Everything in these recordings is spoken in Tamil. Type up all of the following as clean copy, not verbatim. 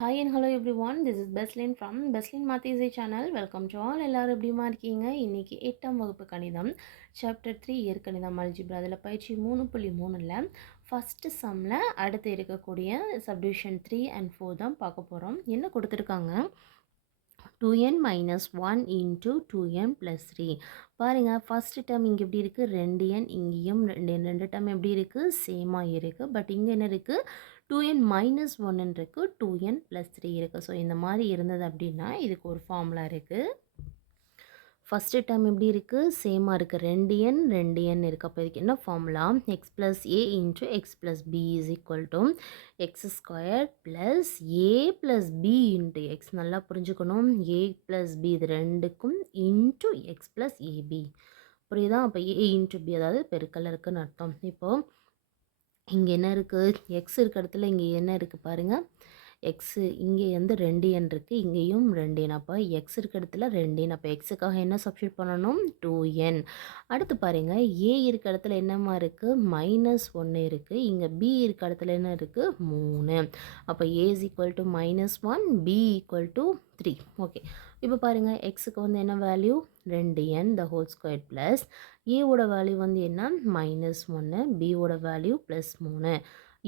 Hi and hello everyone. This is Beslin from Beslin Mathese channel. Welcome to all. எல்லாரும் எப்படிமா இருக்கீங்க? இன்னைக்கு 8ஆம் வகுப்பு கணிதம் சாப்டர் 3 இயற்கணிதம் அல்ஜிப்ரா அதில் பயிற்சி 3.3ல ஃபர்ஸ்ட் சம்மில் அடுத்து இருக்கக்கூடிய சப்டிவிஷன் 3 and 4 தான் பார்க்க போகிறோம். என்ன கொடுத்துருக்காங்க? 2n minus 1 into 2n plus 3. பாருங்கள் ஃபஸ்ட்டு டேர்ம் இங்கே எப்படி இருக்குது 2n, இங்கேயும் 2n, ரெண்டு டேர்ம் எப்படி இருக்குது சேமாக இருக்குது. பட் இங்கே என்ன இருக்குது 2n minus 1 இருக்குது, 2n plus 3 இருக்குது. ஸோ இந்த மாதிரி இருந்தது அப்படின்னா இதுக்கு ஒரு ஃபார்முலா இருக்குது. ஃபஸ்ட்டு டேர்ம் எப்படி இருக்குது சேமாக இருக்குது 2n இருக்குது. அப்போ இதுக்கு என்ன formula x plus a into x plus b is equal to x square plus a plus b into x. நல்லா புரிஞ்சுக்கணும், ஏ ப்ளஸ் பி இது ரெண்டுக்கும் இன்ட்டு எக்ஸ் ப்ளஸ் ஏபி. புரியுதா? அப்போ ஏ இன்ட்டு பி அதாவது பெருக்கல் இருக்குன்னு அர்த்தம். இப்போது இங்கே என்ன இருக்குது எக்ஸ் இருக்க இடத்துல இங்கே என்ன இருக்குது பாருங்கள், எக்ஸு இங்கே வந்து 2n இருக்குது, இங்கேயும் 2n. அப்போ எக்ஸ் இருக்க இடத்துல 2n. அப்போ எக்ஸுக்காக என்ன சப்ஸ்டியூட் பண்ணணும் 2n. அடுத்து பாருங்கள் ஏ இருக்க இடத்துல என்னம்மா இருக்குது -1 இருக்குது, இங்கே பி இருக்க இடத்துல என்ன இருக்குது 3. அப்போ a is equal to -1, b equal to 3. Okay, இப்போ பாருங்கள் எக்ஸுக்கு வந்து என்ன value 2n the whole square plus ஏவோட வேல்யூ வந்து என்ன -1, பியோட வேல்யூ +3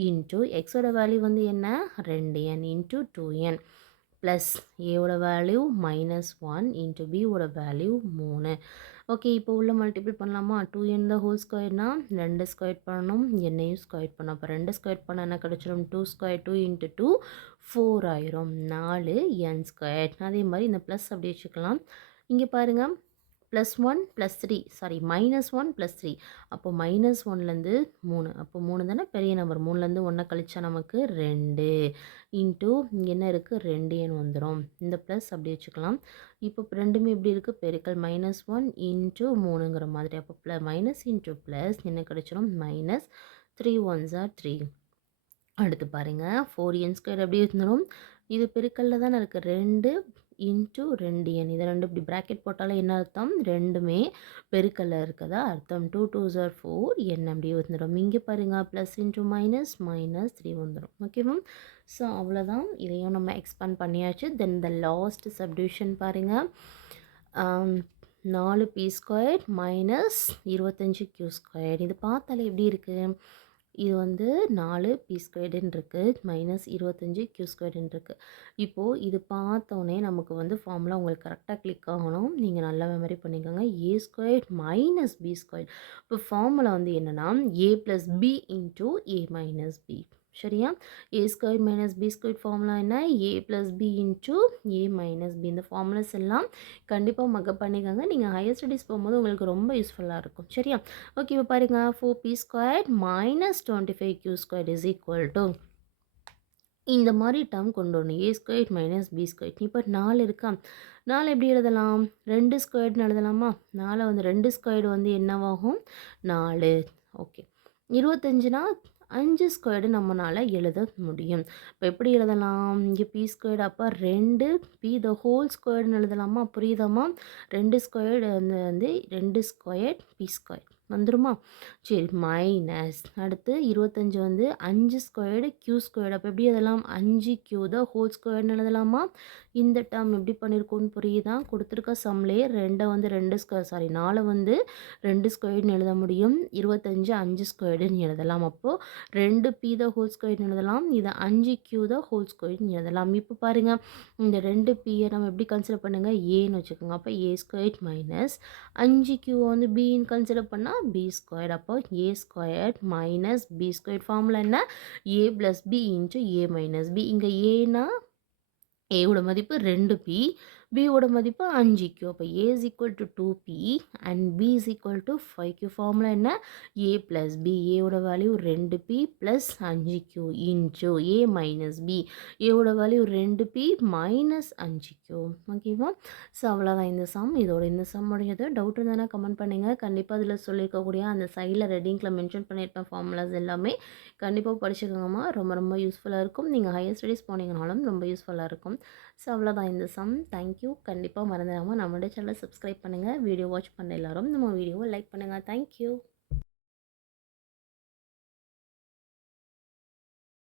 இன்ட்டு எக்ஸோட வேல்யூ வந்து என்ன 2n இன்ட்டு 2n ப்ளஸ் ஏவோட வேல்யூ -1 இன்ட்டு பியோட வேல்யூ 3. ஓகே, இப்போ உள்ள மல்டிபிள் பண்ணலாமா? 2n த ஹோல் ஸ்கொயர்னா 2 ஸ்கொயர் பண்ணணும், என்னையும் ஸ்கொயர் பண்ணணும். அப்போ 2 ஸ்கொயர் பண்ண என்ன கிடச்சிரும் 2 ஸ்கொயர் 2 இன்ட்டு 2 4 ஆயிரும், 4n ஸ்கொயர். அதே மாதிரி இந்த ப்ளஸ் அப்படி வச்சுக்கலாம். இங்கே பாருங்கள் +1 +3 சாரி -1 +3. அப்போ -1லேருந்து 3, அப்போ 3 தானே பெரிய நம்பர், 3லேருந்து 1 கழிச்சா நமக்கு 2 இன்ட்டு இங்கே என்ன இருக்குது 2n வந்துடும். இந்த ப்ளஸ் அப்படி வச்சுக்கலாம். இப்போ ரெண்டுமே எப்படி இருக்குது பெருக்கல் -1 இன்ட்டு 3ங்கிற மாதிரி. அப்போ மைனஸ் இன்ட்டு ப்ளஸ் என்ன கிடச்சிரும் -3 1s are 3. அடுத்து பாருங்கள் 4n ஸ்கொயர் எப்படி வந்துடும், இது பெருக்கல்ல தானே இருக்குது 2 இன்ட்டு 2n. இதை ரெண்டு இப்படி ப்ராக்கெட் போட்டாலே என்ன அர்த்தம் ரெண்டுமே பெருக்கல்ல இருக்கதா அர்த்தம். 2 2s are 4 n அப்படியே வந்துடும். இங்கே பாருங்கள் ப்ளஸ் இன்ட்டு -3 வந்துடும். ஓகேவா? ஸோ அவ்வளோதான், இதையும் நம்ம எக்ஸ்பேண்ட் பண்ணியாச்சு. தென் த லாஸ்ட் சப்டிவிஷன் பாருங்கள் 4p² -25q². இது பார்த்தாலே எப்படி இருக்குது, இது வந்து 4p² இருக்குது -25q² இருக்குது. இப்போது இது பார்த்தோன்னே நமக்கு வந்து ஃபார்முலா உங்களுக்கு கரெக்டாக கிளிக் ஆகணும். நீங்கள் நல்லா மெமரி பண்ணிக்கோங்க. a² -b². இப்போ ஃபார்முலா வந்து என்னென்னா a + b into a - b. சரியா? a² -b² ஃபார்முலா என்ன a + b into a - b. இந்த ஃபார்முலாஸ் எல்லாம் கண்டிப்பாக மக்கப் பண்ணிக்கோங்க. நீங்கள் ஹையர் ஸ்டடீஸ் போகும்போது உங்களுக்கு ரொம்ப யூஸ்ஃபுல்லாக இருக்கும். சரியா? ஓகே, இப்போ பாருங்கள் 4p² -25q² is equal to இந்த மாதிரி டேர்ம் கொண்டு வரணும் a² -b². இப்போ 4 இருக்கா, 4 எப்படி எழுதலாம் 2 ஸ்கொயர்னு எழுதலாமா? 4 வந்து 2 ஸ்கொயர் வந்து என்னவாகும் 4. ஓகே, 25னா 5 ஸ்கொயர்டு நம்மளால் எழுத முடியும். இப்போ எப்படி எழுதலாம் இங்கே p², அப்போ 2p த ஹோல் ஸ்கொயர்னு எழுதலாமா? புரியுதாமா? 2 ஸ்கொயர்டு வந்து 2 ஸ்கொயர் p² வந்துருமா? சரி, மைனஸ் அடுத்து 25 வந்து 5 ஸ்கொயர்டு q². அப்போ எப்படி எழுதலாம் 5q த ஹோல் ஸ்கொயர்னு எழுதலாமா? இந்த டேர்ம் எப்படி பண்ணியிருக்கோன்னு புரியுதா? கொடுத்துருக்க சம்லேயே 2 வந்து 2 ஸ்கொயர் சாரி 4 வந்து 2 ஸ்கொயர்னு எழுத முடியும், 25 5 ஸ்கொயர்டுன்னு எழுதலாம். அப்போது 2p த ஹோல் ஸ்கொயர்னு எழுதலாம், இதை 5q த ஹோல் ஸ்கொயர்னு எழுதலாம். இப்போ பாருங்கள் இந்த 2pயை நம்ம எப்படி கன்சிடர் பண்ணுங்கள் ஏன்னு வச்சுக்கோங்க. அப்போ a² மைனஸ் 5q வந்து பின்னு கன்சிடர் பண்ணால் b². அப்போ a² -b² ஃபார்முலா என்ன a + b into a - b. இங்கே ஏனா ஏவோட மதிப்பு 2p, பியோட மதிப்பு 5q. அப்போ a is equal to 2p and b is equal to 5q. Formula என்ன a + b. ஏவோட value 2p + 5q into a - b. ஏவோட வேல்யூ 2p - 5q. ஓகேவா? ஸோ அவ்வளோதான் இந்த சம். இதோட இந்த சம்முடையது டவுட் இருந்தானா கமெண்ட் பண்ணுங்கள். கண்டிப்பாக அதில் சொல்லியிருக்கக்கூடிய அந்த சைடில் ரெட்டிங்கில் மென்ஷன் பண்ணியிருப்பேன் ஃபார்முலாஸ் எல்லாமே கண்டிப்பாக படிச்சுக்கோங்கம்மா. ரொம்ப ரொம்ப யூஸ்ஃபுல்லாக இருக்கும். நீங்கள் ஹையர் ஸ்டடீஸ் போனீங்கனாலும் ரொம்ப யூஸ்ஃபுல்லாக இருக்கும். ஸோ அவ்வளோதான் இந்த சம். தேங்க்யூ. கண்டிப்பாக மறந்துடாமல் நம்மளுடைய சேனலை சப்ஸ்கிரைப் பண்ணுங்கள். வீடியோ வாட்ச் பண்ண எல்லாரும் நம்ம வீடியோவை லைக் பண்ணுங்கள். தேங்க்யூ.